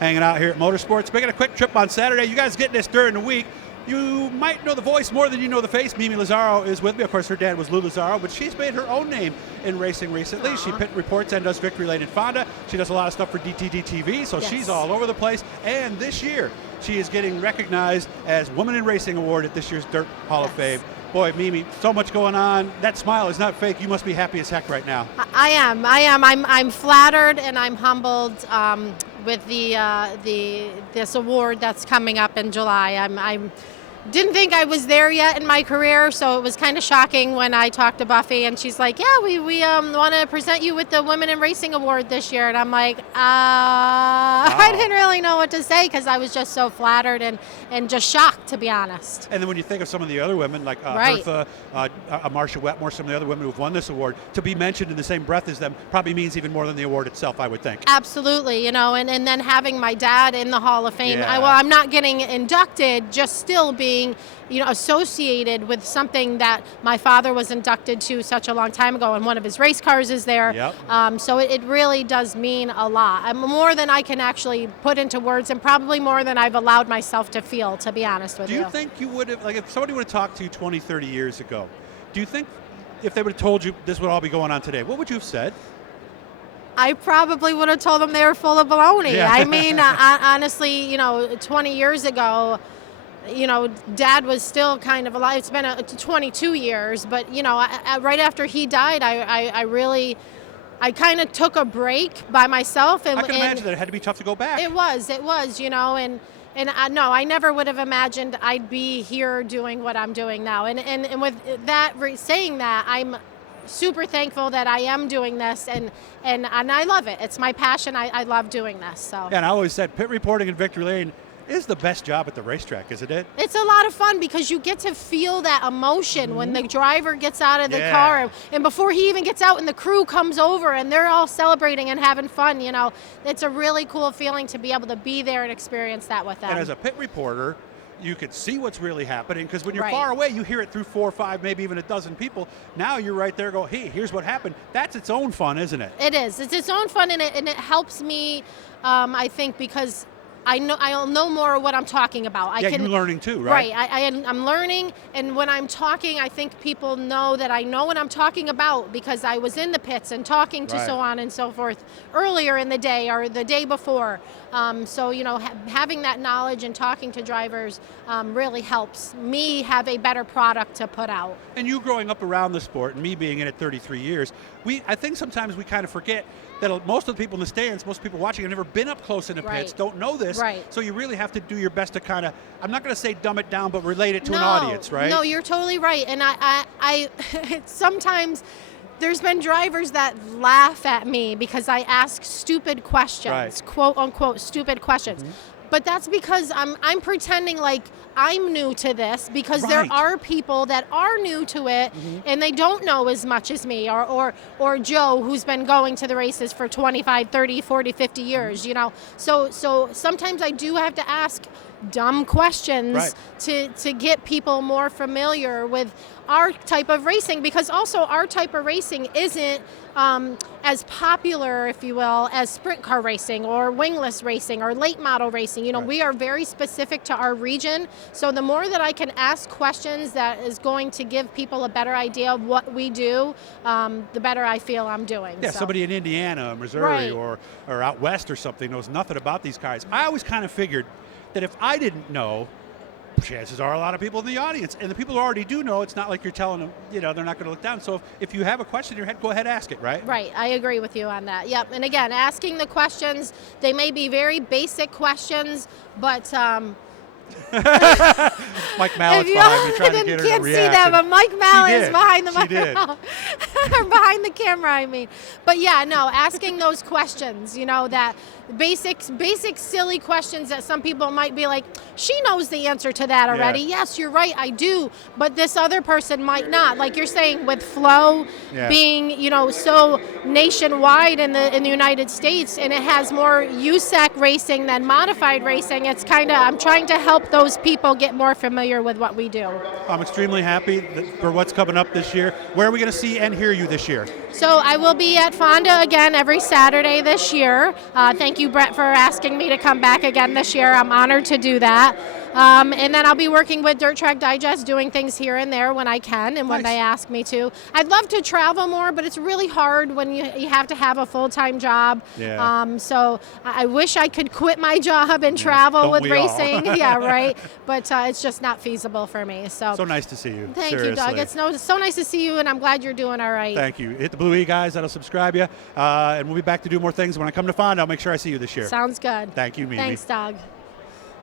hanging out here at Motorsports, making a quick trip on Saturday. You guys getting this during the week. You might know the voice more than you know the face. Mimi Lazzaro is with me. Of course, her dad was Lou Lazzaro, but she's made her own name in racing recently. She pit reports and does Victory Lane and Fonda. She does a lot of stuff for DTD TV, so she's all over the place. And this year, she is getting recognized as Woman in Racing Award at this year's Dirt Hall of Fame. Boy, Mimi, so much going on. That smile is not fake. You must be happy as heck right now. I am. I'm flattered and I'm humbled with this award that's coming up in July. I'm didn't think I was there yet in my career, so it was kind of shocking when I talked to Buffy and she's like, yeah, we want to present you with the Women in Racing Award this year. And I'm like, wow. I didn't really know what to say because I was just so flattered and just shocked, to be honest. And then when you think of some of the other women, like Bertha, Marsha Wetmore, some of the other women who've won this award, to be mentioned in the same breath as them probably means even more than the award itself, I would think. Absolutely, and then having my dad in the Hall of Fame, I'm not getting inducted, just still being associated with something that my father was inducted to such a long time ago, and one of his race cars is there. So it really does mean a lot. More than I can actually put into words, and probably more than I've allowed myself to feel, to be honest with you. Do you think you would have, like if somebody would have talked to you 20, 30 years ago, do you think if they would have told you this would all be going on today, what would you have said? I probably would have told them they were full of baloney. Yeah. I mean, honestly, 20 years ago, Dad was still kind of alive. It's been 22 years, but, right after he died, I kind of took a break by myself. And I can imagine that it had to be tough to go back. It was, no, I never would have imagined I'd be here doing what I'm doing now. And with that, saying that, I'm super thankful that I am doing this, and I love it. It's my passion. I love doing this. So. Yeah, and I always said pit reporting in Victory Lane is the best job at the racetrack, isn't it? It's a lot of fun because you get to feel that emotion when the driver gets out of the car, and before he even gets out and the crew comes over and they're all celebrating and having fun. It's a really cool feeling to be able to be there and experience that with them. And as a pit reporter, you could see what's really happening, because when you're far away, you hear it through 4 or 5, maybe even a dozen people. Now you're right there, go, hey, here's what happened. That's its own fun, isn't it? It is. It's its own fun, and it helps me, I think, because I'll know more of what I'm talking about. You're learning too, right? Right. I'm learning, and when I'm talking, I think people know that I know what I'm talking about because I was in the pits and talking to so on and so forth earlier in the day or the day before. So having that knowledge and talking to drivers really helps me have a better product to put out. And you growing up around the sport, and me being in it 33 years, I think sometimes we kind of forget that most of the people in the stands, most people watching have never been up close in the pits, don't know this. So you really have to do your best to kind of, I'm not going to say dumb it down, but relate it to an audience, right? No, you're totally right. And I sometimes there's been drivers that laugh at me because I ask stupid questions, quote unquote stupid questions. But that's because I'm pretending like I'm new to this, because there are people that are new to it and they don't know as much as me, or Joe, who's been going to the races for 25, 30, 40, 50 years, So sometimes I do have to ask dumb questions to get people more familiar with our type of racing, because also our type of racing isn't as popular, if you will, as sprint car racing or wingless racing or late model racing. We are very specific to our region, so the more that I can ask questions that is going to give people a better idea of what we do, the better I feel I'm doing. Yeah, somebody in Indiana, Missouri, or out west or something knows nothing about these cars. I always kind of figured that if I didn't know, chances are a lot of people in the audience, and the people who already do know, it's not like you're telling them, they're not going to look down. So if you have a question in your head, go ahead, ask it, right? Right, I agree with you on that. Yep, and again, asking the questions, they may be very basic questions, but Mike Mallett's behind me trying to get her to react. Can't see that, but Mike Mallett is behind the microphone. Or behind the camera, I mean. But yeah, no, asking those questions, that basic silly questions that some people might be like, she knows the answer to that already. Yes, you're right, I do. But this other person might not. Like you're saying, with Flow being, so nationwide in the United States, and it has more USAC racing than modified racing, it's kind of, I'm trying to help those people get more familiar with what we do. I'm extremely happy for what's coming up this year. Where are we going to see and hear you this year? So I will be at Fonda again every Saturday this year. Thank you, Brett, for asking me to come back again this year. I'm honored to do that. And then I'll be working with Dirt Track Digest, doing things here and there when I can and when Nice. they ask me to. I'd love to travel more, but it's really hard when you have to have a full-time job. Yeah. So I wish I could quit my job and travel Don't with we all? racing. Yeah, right. But it's just not feasible for me. So nice to see you. thank Seriously. you, Doug. It's so nice to see you, and I'm glad you're doing all right. Thank you. Hit the blue E, guys. That'll subscribe you. And we'll be back to do more things. When I come to Fonda, I'll make sure I see you this year. Sounds good. Thank you, Mimi. Thanks, Doug.